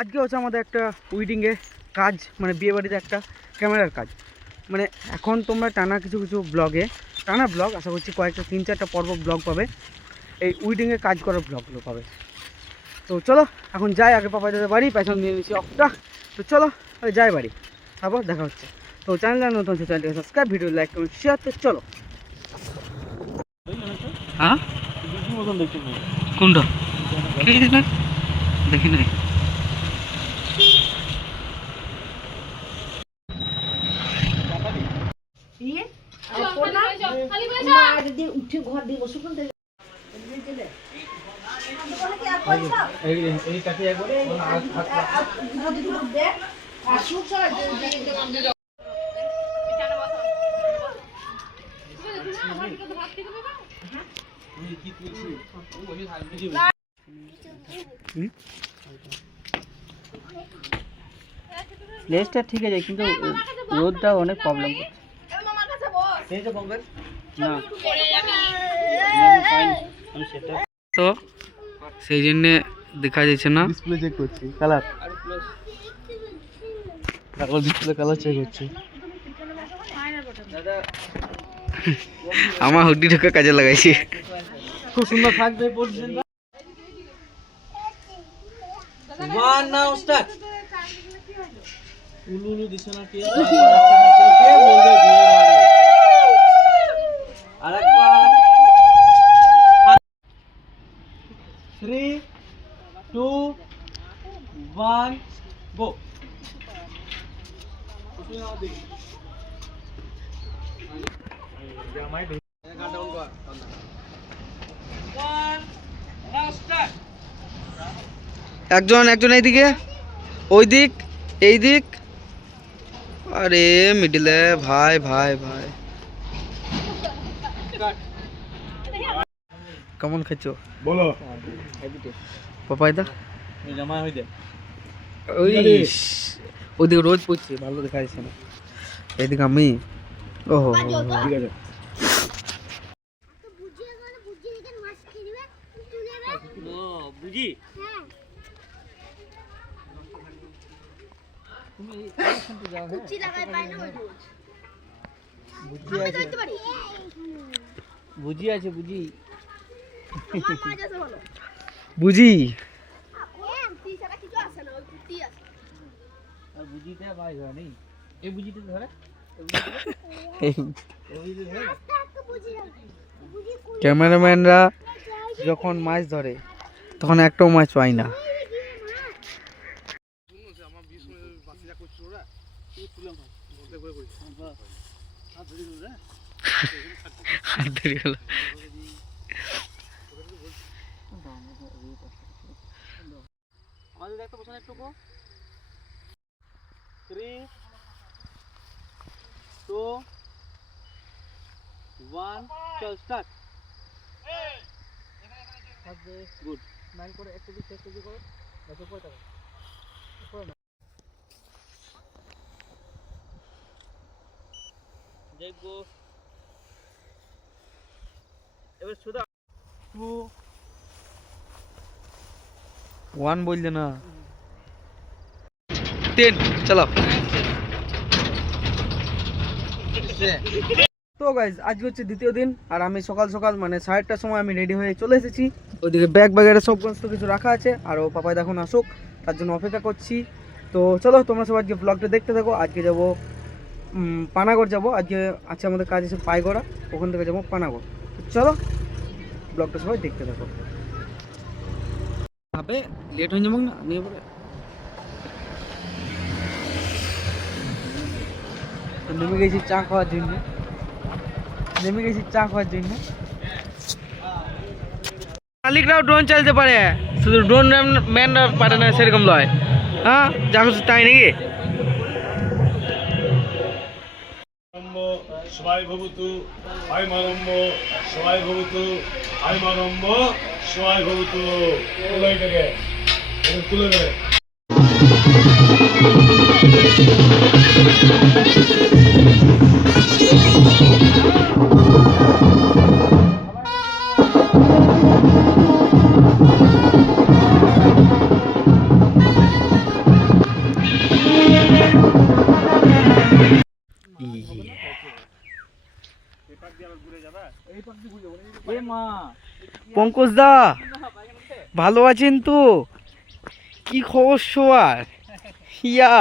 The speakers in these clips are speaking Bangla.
আজকে হচ্ছে আমাদের একটা উইডিংয়ে কাজ, মানে বিয়ে বাড়িতে একটা ক্যামেরার কাজ। মানে এখন তোমরা টানা কিছু কিছু ব্লগে, টানা ব্লগ আশা করছি কয়েকটা 3-4টা পর্ব ব্লগ পাবে, এই উইডিংয়ে কাজ করার ব্লগগুলো পাবে। তো চলো এখন যাই, আগে পাপা দাদা বাড়ি পেছন দিয়ে নিচ্ছি অফটা। তো চলো যাই বাড়ি, তারপর দেখা হচ্ছে। তো চ্যানেলটা নতুন হচ্ছে, চ্যানেলটাকে সাবস্ক্রাইব, ভিডিও লাইক করুন, শেয়ার। তো চলো। হ্যাঁ কোনটা দেখি নাই। উঠে ঘর দিয়ে বসে প্লেসটা ঠিক আছে, কিন্তু রোদটা অনেক প্রবলেম করছে। তো সেই জন্যে দেখা যাচ্ছে না। ডিসপ্লে চেক করছি, কালার ডিসপ্লে কালার চেক করছি। আমার হুডি ঢোকা কাজে লাগাইছি। খুব সুন্দর থাকবে পজিশনটা। ওয়ান নাও স্টার্ট। উলুলু দিছ না কি? কে বলবে বিয়ে বাড়ি? আরেকবার 3 2 1 গো। একজন একজন এইদিকে, ওই দিক, এই দিক। আরে মিডিলে ভাই ভাই ভাই, কেমন খাচ্ছ বলো পাপাইদা? জামা হই দে। ওইদিকে রোদ পড়ছে, ভালো দেখা যাচ্ছে না। এইদিকে আমি, ওহো ঠিক আছে। বুঝি বুঝি আছে, বুঝি বুঝি বুঝিতে ভাই ধরে নেই, এই বুঝিতে ধরে ক্যামেরাম্যানরা যখন মাছ ধরে তখন একটাও মাছ পায় না। আমাদের একটা বসান একটু 3 2 1 চল স্টার্ট। গুড। নাইল করে একটু চেক করো, দেখো কয়টা দেখবো। এবার সুদা 2 1 বললে না, 10 চলো। তো গাইজ আজকে হচ্ছে দ্বিতীয় দিন, আর আমি সকাল সকাল মানে 8:30টার সময় আমি রেডি হয়ে চলে এসেছি। ওইদিকে ব্যাগ ব্যাগের সব কিছু রাখা আছে, আর ও পাপাই এখন আসুক, তার জন্য অপেক্ষা করছি। তো চলো তোমরা সব আজকে ব্লগটা দেখতে থাকো। আজকে যাবো পানাগড় যাবো, আজকে আছে আমাদের কাজ আছে পাইগড়া, ওখান থেকে যাবো পানাগড়। তো চলো ব্লগটা সবাই দেখতে থাকো। ভাবে লেট হয়ে যাবো না নিয়ে পরে। নেমে গেছি চা খাওয়ার জন্য, মালিকরাও ড্রোন চালাতে পারে, শুধু ড্রোন ম্যানরা পারে না, সেরকম নয়। হ্যাঁ যা খুশি তাই নাকি? সবাই ভবতু আইমারম্ভ, সবাই ভবতু আইমারম্ভ, সবাই ভবতু। তুলো এটাকে, তুলে দেবে। এ মা পঙ্কজ দা ভালো আছেন তো? কি খবর সবার? ইয়া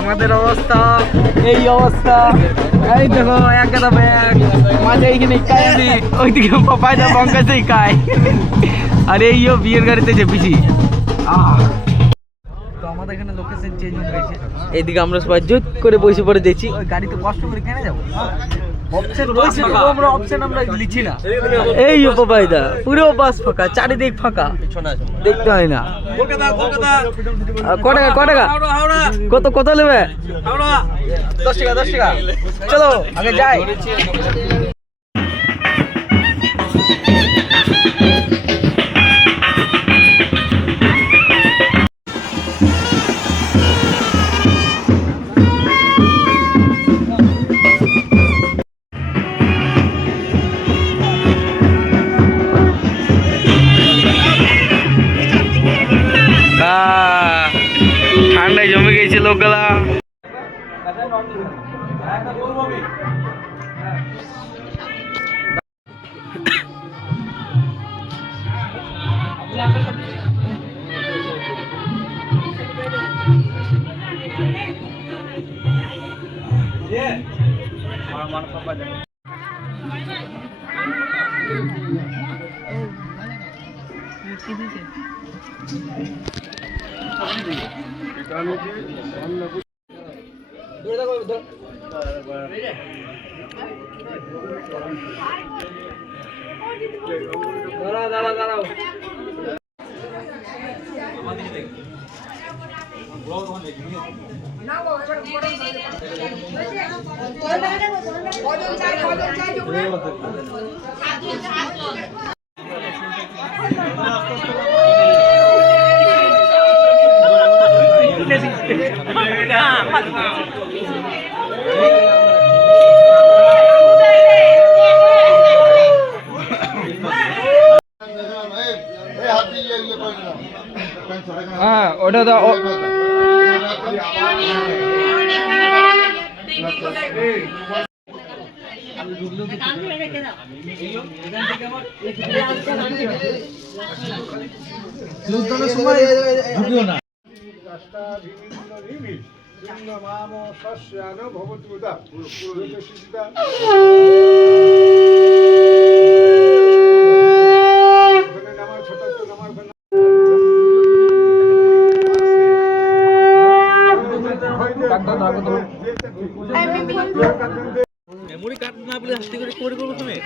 আমাদের অবস্থা এই অবস্থা। এই দেখো এক গাদা ব্যাগ মাঝে এইখানে কায়নি, ওইদিকে পাপাইদা পঙ্কাজেই কায়, আর এইও বিয়ের গাড়িতে চেপেছি। তো আমাদের এখানে লোকেশন চেঞ্জ হয়ে গেছে, এইদিকে আমরা সবাই জুত করে বসে পড়ে দেখছি। ওই গাড়িতে কষ্ট করে কেন যাবো? অপশন রয়েছে, আমরা অপশন আমরা লিখছি না। এই পাপাইদা পুরো বাস ফাঁকা, চারিদিক ফাঁকা, দেখতে হয় না। ক টাকা কত কত নেবে? 10 টাকা 10 টাকা। চলো আগে যাই। ঠান্ডায় জমে গেছে লোকগুলা। দাঁড়াও হ্যাঁ ওটা দাও। সময় ঢুকিও না। মেমোরি কার্ড না বলে আস্তে করে করে করবো তুমি।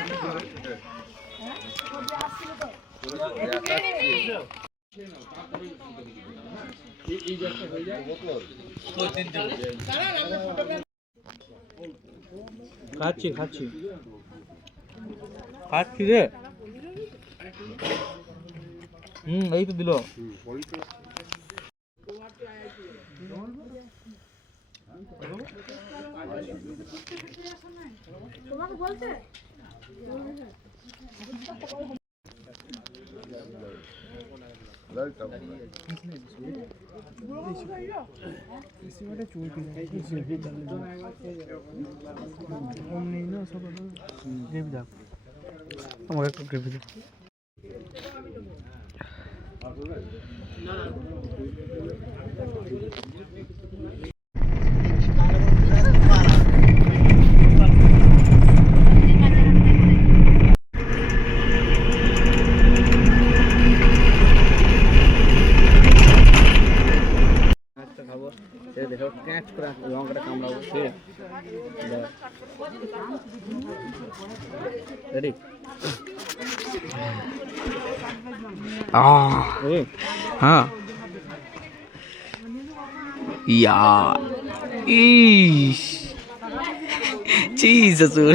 খাচ্ছি খাচ্ছি খাচ্ছি রে। এই তো দিল। তোমাকে বলছে আমাকে একটু গ্রেভি দাও। দেখো ক্যাচ করে লঙ্কাটা কামড়াবো। রেডি? হ্যাঁ ইয়া ইস ছি শ্বশুর।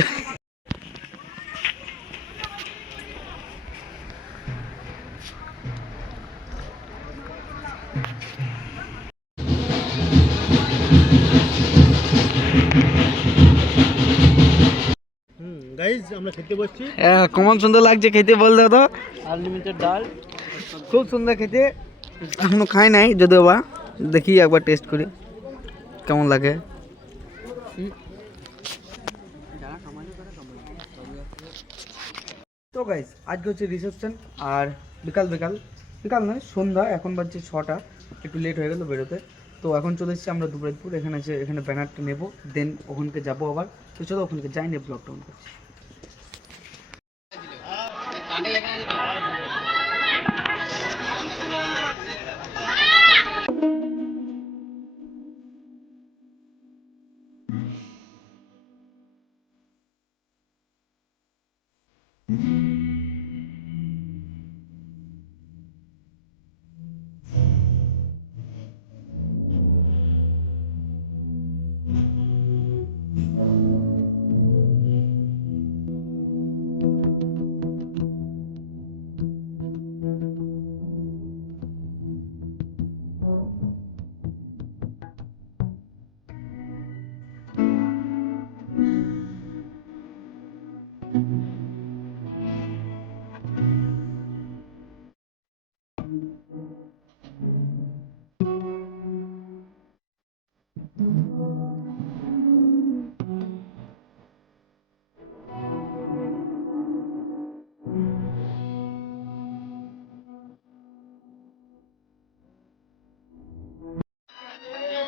গাইজ আমরা খেতে বসছি। কেমন সুন্দর লাগছে খেতে বল দাও তো। আনলিমিটেড ডাল, খুব সুন্দর খেতে। এখনো খাই নাই যদিও বা, দেখি একবার টেস্ট করি কেমন লাগে। তো গাইস আজকে হচ্ছে রিসেপশন, আর বিকাল বিকাল নয় সন্ধ্যা, এখন বাজছে 6টা, একটু লেট হয়ে গেল বেরোতে। তো এখন চলে এসেছি আমরা দুবরাজপুর, এখানে ব্যানারটা নেবো, দেন ওখানকে যাবো আবার। তো চলো ওখানকে যাই নিয়ে ব্লগটা অন করছি।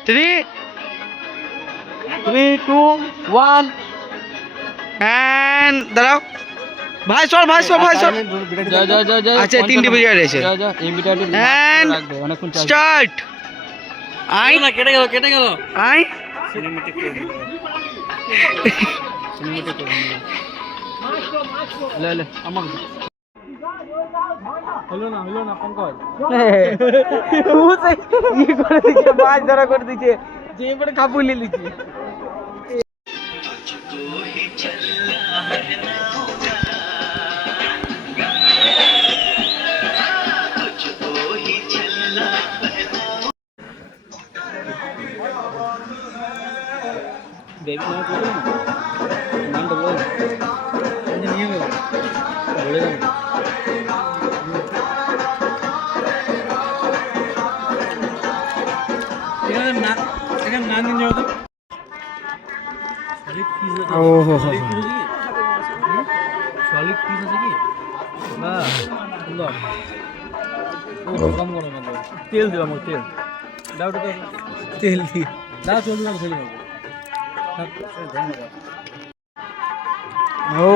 থ্রি 2 1 এন্ড দাঁড়াও ভাই সর। আচ্ছা 3 ডিভিডি আছে এন্ড স্টার্ট। আই না কেটে গেল আই সিনেমেটিক লে আমাকে হলো না পঙ্কজ করে দিচ্ছে, মাছ ধরা করে দিচ্ছে, যে এবারে কাপড় নিয়ে লিখি। দেখ না করো মান তো বল নিয়ে গেল বলে যাবে। এখানে না নিয়ে যাও তো। ওহো সলিড পিস আছে কি না সুন্দর। ও কম করো না, তেল দিলাম, তেল দাও তো, তেল দি দাও চলবে না খেয়ে নেবো। ও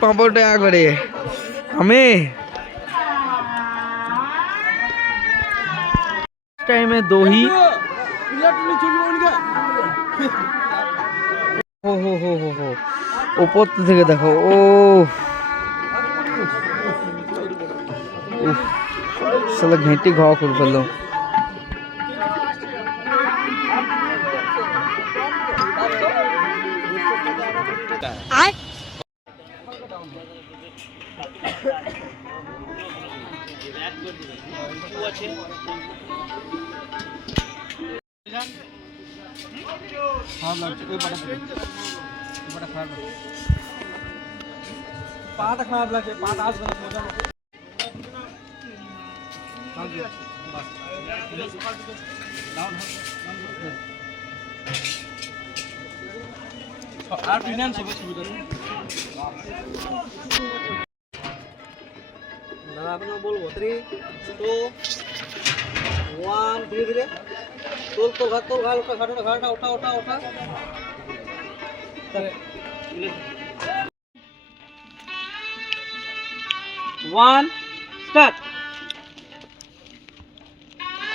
পাঁপড়টা করে আমি টাইমে দহি হো ওপর থেকে দেখো। ও সালা ঘেঁটি খাওয়া করে ফেললো। পাটা খারাপ লাগছে, পাটা আসবে না মজা না। আর ফিনান্স হবে সুবিধা দাদা। আপনাকে বলবো 3 2 1 ধীরে ধীরে তোল ঘাট ওঠা ঘাটটা ওঠা তাহলে 1 স্টার্ট।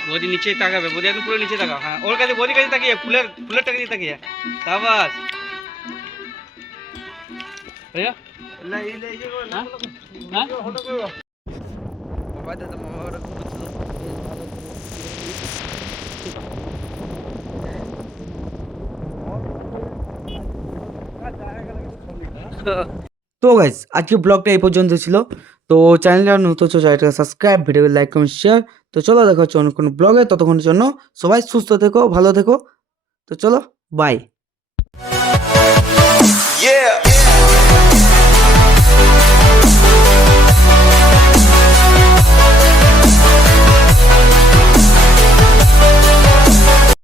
বডি নিচে তাকাবে, বডি একদম পুরো নিচে তাকাও। হ্যাঁ ওর কাছে, বডি কাছে তাকিয়ে, ফুলের টাকা দিয়ে তাকিয়ে। সাবাস। भैया हाँ তো গাইস আজকে ব্লগটা এই পর্যন্ত ছিল। তো চ্যানেলটা নতুন চ্যানেলটাকে subscribe, video like comment share. তো চলো দেখা হচ্ছে অন্য কোনো ব্লগে, ততক্ষণের জন্য সবাই সুস্থ থেকো, ভালো থেকো। তো চলো বাই। Yeah.